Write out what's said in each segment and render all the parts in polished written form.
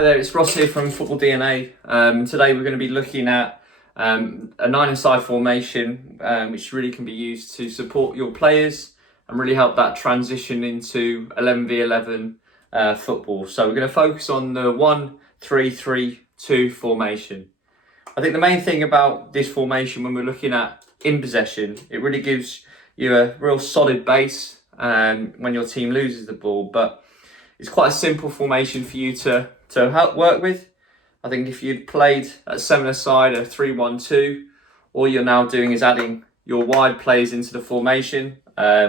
Hi there, it's Ross here from Football DNA. Today we're going to be looking at a nine-a-side formation, which really can be used to support your players and really help that transition into 11v11 football. So we're going to focus on the 1-3-3-2 formation. I think the main thing about this formation when we're looking at in possession, it really gives you a real solid base when your team loses the ball, but it's quite a simple formation for you to help work with. I think if you'd played at 7-a-side, a 3-1-2, all you're now doing is adding your wide players into the formation,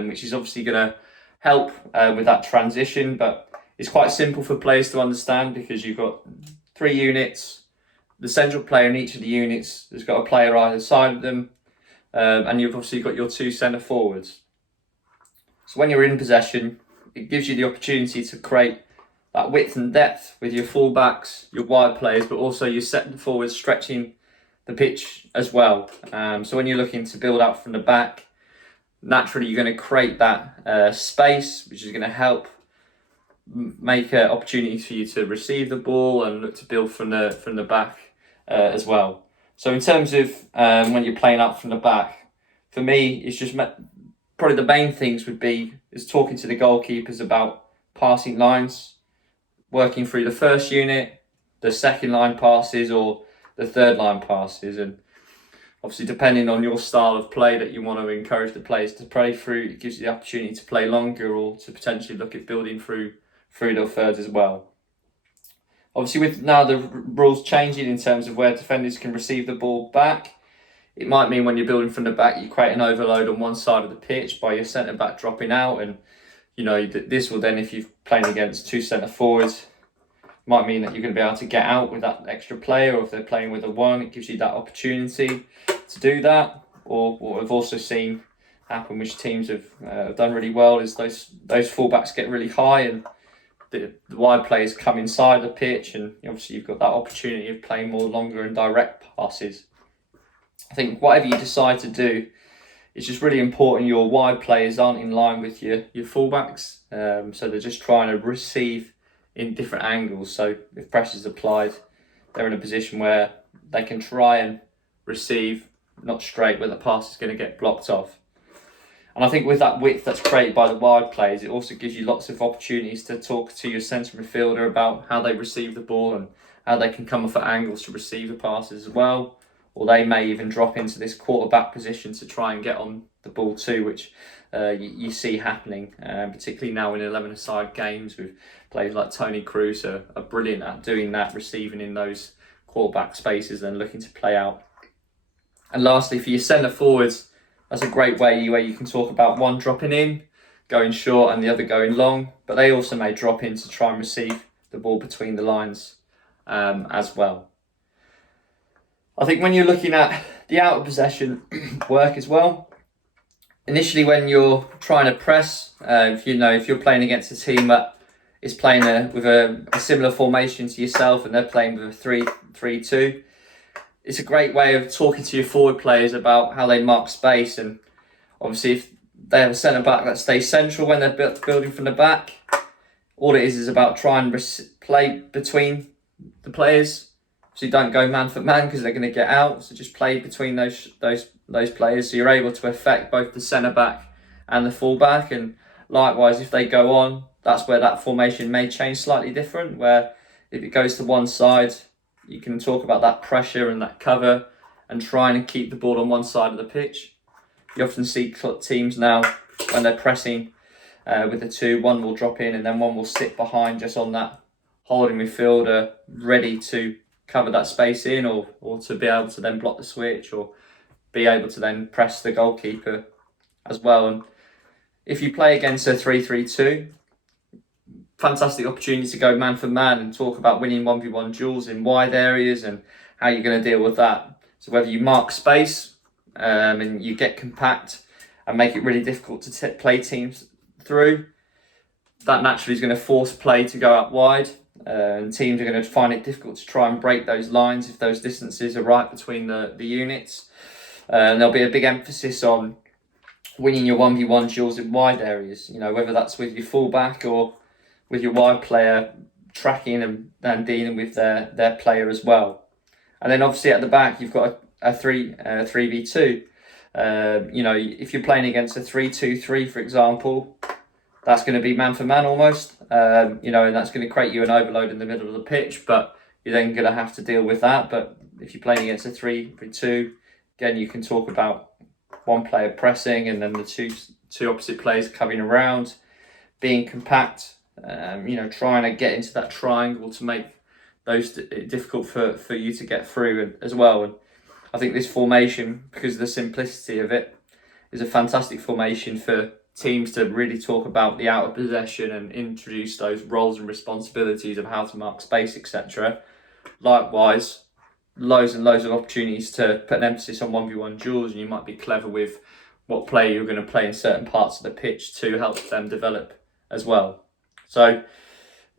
which is obviously going to help with that transition. But it's quite simple for players to understand because you've got 3 units. The central player in each of the units has got a player either side of them, and you've obviously got your 2 centre forwards. So when you're in possession, it gives you the opportunity to create that width and depth with your fullbacks, your wide players, but also your centre forwards stretching the pitch as well. So when you're looking to build out from the back, naturally you're going to create that space, which is going to help make opportunities for you to receive the ball and look to build from the back as well. So in terms of when you're playing out from the back, for me, it's just probably the main things would be is talking to the goalkeepers about passing lines, working through the first unit, the second line passes or the third line passes, and obviously depending on your style of play that you want to encourage the players to play through, it gives you the opportunity to play longer or to potentially look at building through the thirds as well. Obviously with now the rules changing in terms of where defenders can receive the ball back, it might mean when you're building from the back, you create an overload on one side of the pitch by your centre back dropping out, and you know this will then, if you're playing against 2 centre forwards, might mean that you're going to be able to get out with that extra player, or if they're playing with a 1, it gives you that opportunity to do that. Or what I've also seen happen, which teams have done really well, is those fullbacks get really high and the wide players come inside the pitch, and obviously you've got that opportunity of playing more longer and direct passes. I think whatever you decide to do, it's just really important your wide players aren't in line with your fullbacks. So they're just trying to receive in different angles. So if pressure is applied, they're in a position where they can try and receive not straight where the pass is going to get blocked off. And I think with that width that's created by the wide players, it also gives you lots of opportunities to talk to your centre midfielder about how they receive the ball and how they can come off at angles to receive the passes as well. Or they may even drop into this quarterback position to try and get on the ball too, which you see happening, particularly now in 11-a-side games with players like Toni Kroos are brilliant at doing that, receiving in those quarterback spaces and looking to play out. And lastly, for your centre forwards, that's a great way where you can talk about one dropping in, going short, and the other going long, but they also may drop in to try and receive the ball between the lines as well. I think when you're looking at the out of possession work as well, initially when you're trying to press, if you're playing against a team that is playing with a similar formation to yourself and they're playing with a 3-3-2, it's a great way of talking to your forward players about how they mark space. And obviously if they have a centre back that stays central when they're building from the back, all it is about trying to play between the players. So you don't go man for man because they're going to get out. So just play between those players. So you're able to affect both the centre back and the full back. And likewise, if they go on, that's where that formation may change slightly different. Where if it goes to one side, you can talk about that pressure and that cover and trying to keep the ball on one side of the pitch. You often see teams now when they're pressing with the 2, one will drop in and then one will sit behind just on that holding midfielder, ready to cover that space in or to be able to then block the switch or be able to then press the goalkeeper as well. And if you play against a 3-3-2, fantastic opportunity to go man for man and talk about winning 1v1 duels in wide areas and how you're going to deal with that. So whether you mark space and you get compact and make it really difficult to play teams through, that naturally is going to force play to go out wide. And teams are going to find it difficult to try and break those lines if those distances are right between the units. And there'll be a big emphasis on winning your 1v1 duels in wide areas, whether that's with your fullback or with your wide player tracking and dealing with their player as well. And then obviously at the back you've got a 3v2. If you're playing against a 3-2-3, for example, that's going to be man for man almost. And that's going to create you an overload in the middle of the pitch, but you're then going to have to deal with that. But if you're playing against a 3-2, again, you can talk about one player pressing and then the two opposite players coming around, being compact, trying to get into that triangle to make those difficult for you to get through as well. And I think this formation, because of the simplicity of it, is a fantastic formation for teams to really talk about the out of possession and introduce those roles and responsibilities of how to mark space, etc. Likewise, loads and loads of opportunities to put an emphasis on 1v1 duels, and you might be clever with what player you're going to play in certain parts of the pitch to help them develop as well. So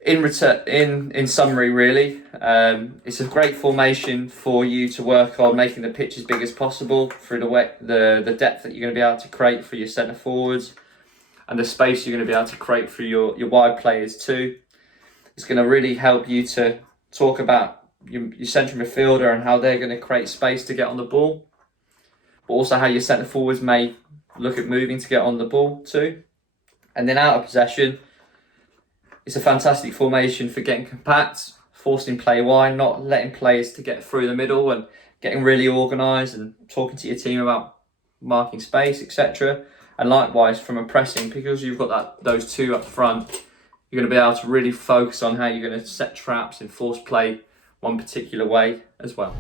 in summary, really, it's a great formation for you to work on making the pitch as big as possible through the depth that you're going to be able to create for your centre forwards and the space you're going to be able to create for your wide players too. It's going to really help you to talk about your central midfielder and how they're going to create space to get on the ball, but also how your centre forwards may look at moving to get on the ball too. And then out of possession, it's a fantastic formation for getting compact, forcing play wide, not letting players to get through the middle, and getting really organised and talking to your team about marking space, etc. And likewise from a pressing, because you've got those two up front, you're going to be able to really focus on how you're going to set traps and force play one particular way as well.